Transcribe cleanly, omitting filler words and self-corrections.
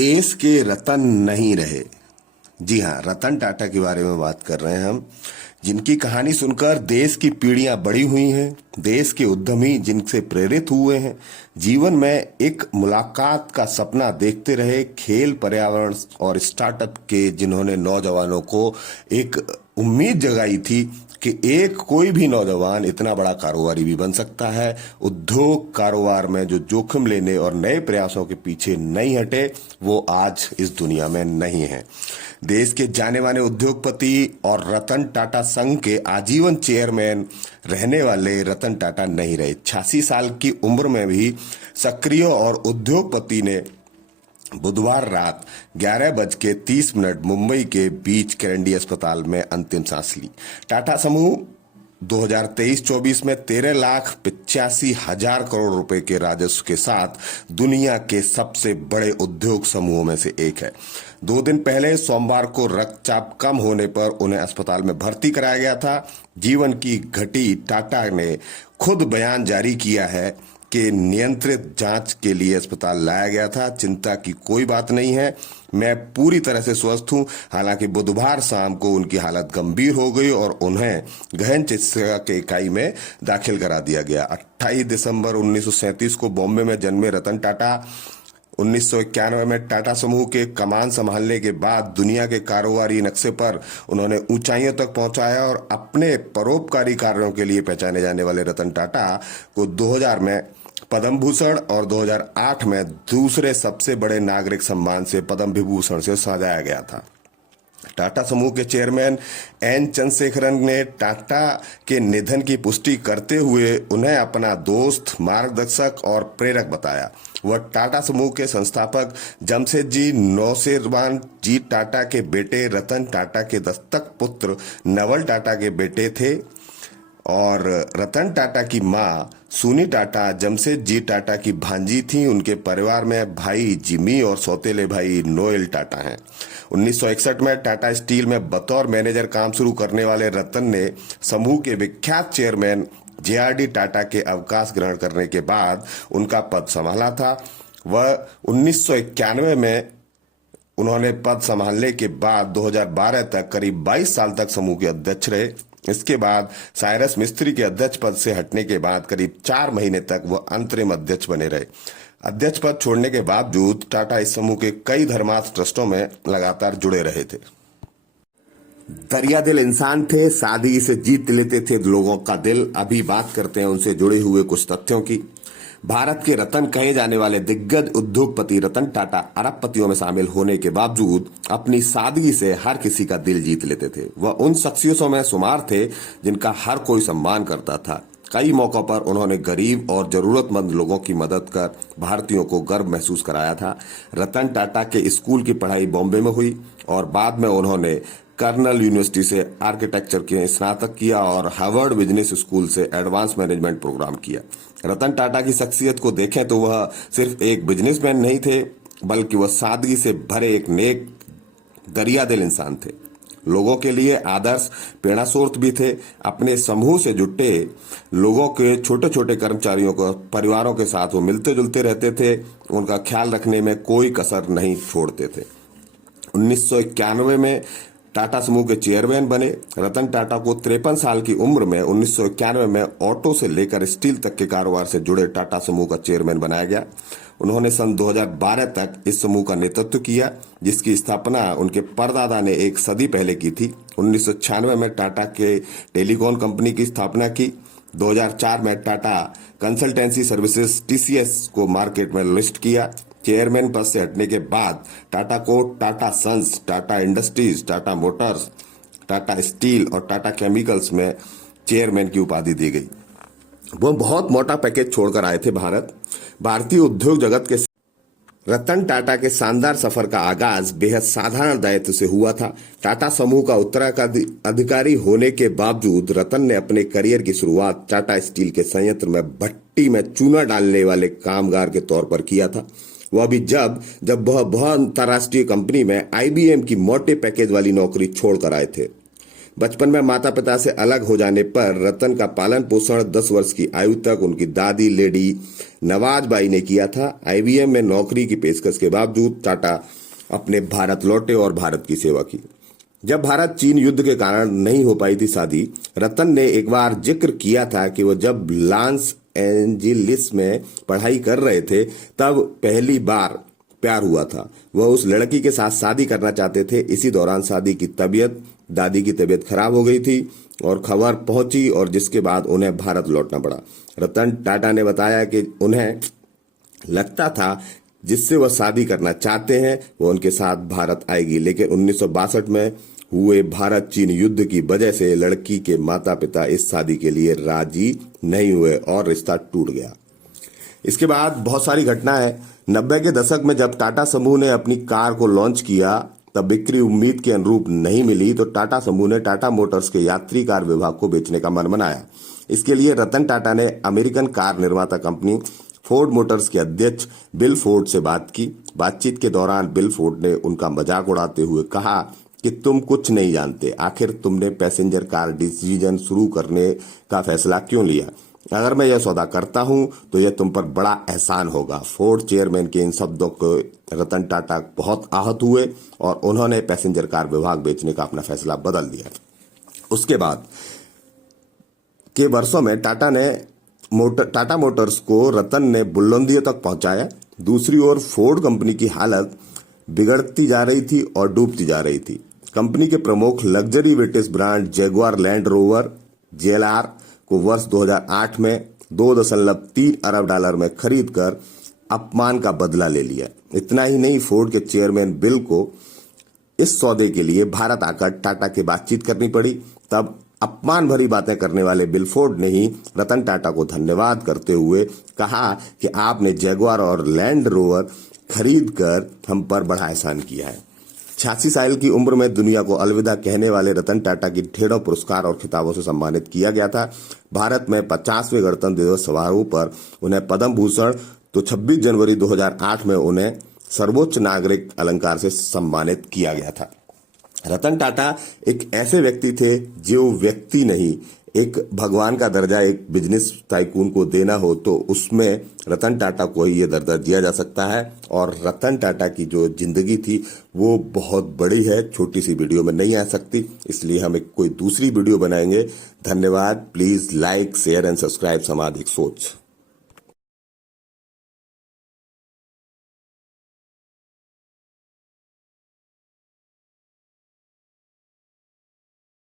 देश के रतन नहीं रहे। जी हाँ, रतन टाटा के बारे में बात कर रहे हैं हम, जिनकी कहानी सुनकर देश की पीढ़ियां बड़ी हुई हैं। देश के उद्यमी जिनसे प्रेरित हुए हैं, जीवन में एक मुलाकात का सपना देखते रहे। खेल, पर्यावरण और स्टार्टअप के जिन्होंने नौजवानों को एक उम्मीद जगाई थी कि एक कोई भी नौजवान इतना बड़ा कारोबारी भी बन सकता है। उद्योग कारोबार में जो जोखिम लेने और नए प्रयासों के पीछे नहीं हटे, वो आज इस दुनिया में नहीं है। देश के जाने माने उद्योगपति और रतन टाटा संघ के आजीवन चेयरमैन रहने वाले रतन टाटा नहीं रहे। 86 साल की उम्र में भी सक्रिय और उद्योगपति ने बुधवार रात 11:30 मुंबई के बीच कैरेंडी अस्पताल में अंतिम सांस ली। टाटा समूह 2023-24 में 13,85,000 करोड़ रुपए के राजस्व के साथ दुनिया के सबसे बड़े उद्योग समूहों में से एक है। 2 दिन पहले सोमवार को रक्तचाप कम होने पर उन्हें अस्पताल में भर्ती कराया गया था। जीवन की घटी टाटा ने खुद बयान जारी किया है कि नियंत्रित जांच के लिए अस्पताल लाया गया था। चिंता की कोई बात नहीं है, मैं पूरी तरह से स्वस्थ हूं। हालांकि बुधवार शाम को उनकी हालत गंभीर हो गई और उन्हें गहन चिकित्सा के इकाई में दाखिल करा दिया गया। 28 दिसंबर 1937 को बॉम्बे में जन्मे रतन टाटा 1991 में टाटा समूह के कमान संभालने के बाद दुनिया के कारोबारी नक्शे पर उन्होंने ऊंचाइयों तक पहुंचाया और अपने परोपकारी कार्यों के लिए पहचाने जाने वाले रतन टाटा को 2000 में पद्म भूषण और 2008 में दूसरे सबसे बड़े नागरिक सम्मान से पद्म विभूषण से सजाया गया था। टाटा समूह के चेयरमैन एन चंद्रशेखरन ने टाटा के निधन की पुष्टि करते हुए उन्हें अपना दोस्त, मार्गदर्शक और प्रेरक बताया। वह टाटा समूह के संस्थापक जमशेदजी नौशेरवान जी टाटा के बेटे रतन टाटा के दत्तक पुत्र नवल टाटा के बेटे थे और रतन टाटा की मां सुनी टाटा जमशेद जी टाटा की भांजी थी। उनके परिवार में भाई जिमी और सौतेले भाई नोएल टाटा हैं। 1961 में टाटा स्टील में बतौर मैनेजर काम शुरू करने वाले रतन ने समूह के विख्यात चेयरमैन जेआरडी टाटा के अवकाश ग्रहण करने के बाद उनका पद संभाला था। वह 1991 में उन्होंने पद संभालने के बाद 2012 तक करीब 22 साल तक समूह के अध्यक्ष रहे। इसके बाद साइरस मिस्त्री के अध्यक्ष पद से हटने के बाद करीब 4 महीने तक वह अंतरिम अध्यक्ष बने रहे। अध्यक्ष पद छोड़ने के बावजूद टाटा इस समूह के कई धर्मार्थ ट्रस्टों में लगातार जुड़े रहे थे। दरिया दिल इंसान थे, सादगी से जीत लेते थे लोगों का दिल। अभी बात करते हैं उनसे जुड़े हुए कुछ तथ्यों की। भारत के रतन कहे जाने वाले दिग्गज उद्योगपति रतन टाटा अरबपतियों में शामिल होने के बावजूद अपनी सादगी से हर किसी का दिल जीत लेते थे। वह उन शख्सियतों में शुमार थे जिनका हर कोई सम्मान करता था। कई मौकों पर उन्होंने गरीब और जरूरतमंद लोगों की मदद कर भारतीयों को गर्व महसूस कराया था। रतन टाटा के स्कूल की पढ़ाई बॉम्बे में हुई और बाद में उन्होंने कर्नल यूनिवर्सिटी से आर्किटेक्चर के स्नातक किया और हार्वर्ड बिजनेस स्कूल से एडवांस मैनेजमेंट प्रोग्राम किया। रतन टाटा की शख्सियत को देखें तो वह सिर्फ एक बिजनेसमैन नहीं थे, बल्कि वह सादगी से भरे एक नेक दरिया दिल इंसान थे। लोगों के लिए आदर्श प्रेरणा स्रोत भी थे। अपने समूह से जुटे लोगों के छोटे छोटे कर्मचारियों को परिवारों के साथ वो मिलते जुलते रहते थे। उनका ख्याल रखने में कोई कसर नहीं छोड़ते थे। 1991 में टाटा समूह के चेयरमैन बने। रतन टाटा को 53 साल की उम्र में 1991 में ऑटो से लेकर स्टील तक के कारोबार से जुड़े टाटा समूह का चेयरमैन बनाया गया। उन्होंने सन 2012 तक इस समूह का नेतृत्व किया, जिसकी स्थापना उनके परदादा ने एक सदी पहले की थी। 1996 में टाटा के टेलीकॉम कंपनी की स्थापना की। 2004 में टाटा कंसल्टेंसी सर्विसेज टीसीएस को मार्केट में लिस्ट किया। चेयरमैन पद से हटने के बाद टाटा को Tata Sons, Tata Industries, Tata Motors, Tata Steel और टाटा केमिकल्स में चेयरमैन की उपाधि दी गई। वो बहुत मोटा पैकेज छोड़कर आए थे भारतीय उद्योग जगत के। रतन टाटा के शानदार सफर का आगाज बेहद साधारण दायित्व से हुआ था। टाटा समूह का उत्तराधिकारी होने के बावजूद रतन ने अपने करियर की शुरुआत टाटा स्टील के संयंत्र में भट्टी में चूना डालने वाले कामगार के तौर पर किया था। वह भी जब वह बहुत अंतर्राष्ट्रीय कंपनी में आईबीएम की मोटे पैकेज वाली नौकरी छोड़कर आए थे। बचपन में माता पिता से अलग हो जाने पर रतन का पालन पोषण 10 वर्ष की आयु तक उनकी दादी लेडी नवाज बाई ने किया था। आईबीएम में नौकरी की पेशकश के बावजूद टाटा अपने भारत लौटे और भारत की सेवा की। जब भारत चीन युद्ध के कारण नहीं हो पाई थी शादी, रतन ने एक बार जिक्र किया था कि वो जब लॉस एंजिलिस में पढ़ाई कर रहे थे तब पहली बार प्यार हुआ था। वह उस लड़की के साथ शादी करना चाहते थे। इसी दौरान दादी की तबीयत खराब हो गई थी और खबर पहुंची और जिसके बाद उन्हें भारत लौटना पड़ा। रतन टाटा ने बताया कि उन्हें लगता था जिससे वह शादी करना चाहते हैं वो उनके साथ भारत आएगी, लेकिन 1962 में हुए भारत चीन युद्ध की वजह से लड़की के माता पिता इस शादी के लिए राजी नहीं हुए और रिश्ता टूट गया। इसके बाद बहुत सारी घटनाएं। 90 के दशक में जब टाटा समूह ने अपनी कार को लॉन्च किया तब बिक्री उम्मीद के अनुरूप नहीं मिली, तो टाटा समूह ने टाटा मोटर्स के यात्री कार विभाग को बेचने का मन बनाया। इसके लिए रतन टाटा ने अमेरिकन कार निर्माता कंपनी फोर्ड मोटर्स के अध्यक्ष बिल फोर्ड से बात की। बातचीत के दौरान बिल फोर्ड ने उनका मजाक उड़ाते हुए कहा कि तुम कुछ नहीं जानते, आखिर तुमने पैसेंजर कार डिवीजन शुरू करने का फैसला क्यों लिया? अगर मैं यह सौदा करता हूं तो यह तुम पर बड़ा एहसान होगा। फोर्ड चेयरमैन के इन शब्दों को रतन टाटा बहुत आहत हुए और उन्होंने पैसेंजर कार विभाग बेचने का अपना फैसला बदल दिया। उसके बाद के वर्षों में टाटा मोटर्स को रतन ने बुलंदियों तक पहुंचाया। दूसरी ओर फोर्ड कंपनी की हालत बिगड़ती जा रही थी और डूबती जा रही थी। कंपनी के प्रमुख luxury British brand Jaguar land rover JLR को वर्ष 2008 में 2.3 अरब डॉलर में खरीदकर अपमान का बदला ले लिया। इतना ही नहीं, फोर्ड के चेयरमैन बिल को इस सौदे के लिए भारत आकर टाटा की बातचीत करनी पड़ी। तब अपमान भरी बातें करने वाले बिल फोर्ड ने ही रतन टाटा को धन्यवाद करते हुए कहा कि आपने जैगुआर और लैंड रोवर खरीद कर हम पर बड़ा एहसान किया है। 86 साल की उम्र में दुनिया को अलविदा कहने वाले रतन टाटा की ढेरों पुरस्कार और खिताबों से सम्मानित किया गया था। भारत में 50वें गणतंत्र दिवस समारोह पर उन्हें पद्म भूषण, तो 26 जनवरी 2008 में उन्हें सर्वोच्च नागरिक अलंकार से सम्मानित किया गया था। रतन टाटा एक ऐसे व्यक्ति थे जो व्यक्ति नहीं, एक भगवान का दर्जा एक बिजनेस टाइकून को देना हो तो उसमें रतन टाटा को ही ये दर्जा दिया जा सकता है। और रतन टाटा की जो जिंदगी थी वो बहुत बड़ी है, छोटी सी वीडियो में नहीं आ सकती, इसलिए हम एक कोई दूसरी वीडियो बनाएंगे। धन्यवाद। Please like, share and subscribe सामाजिक सोच।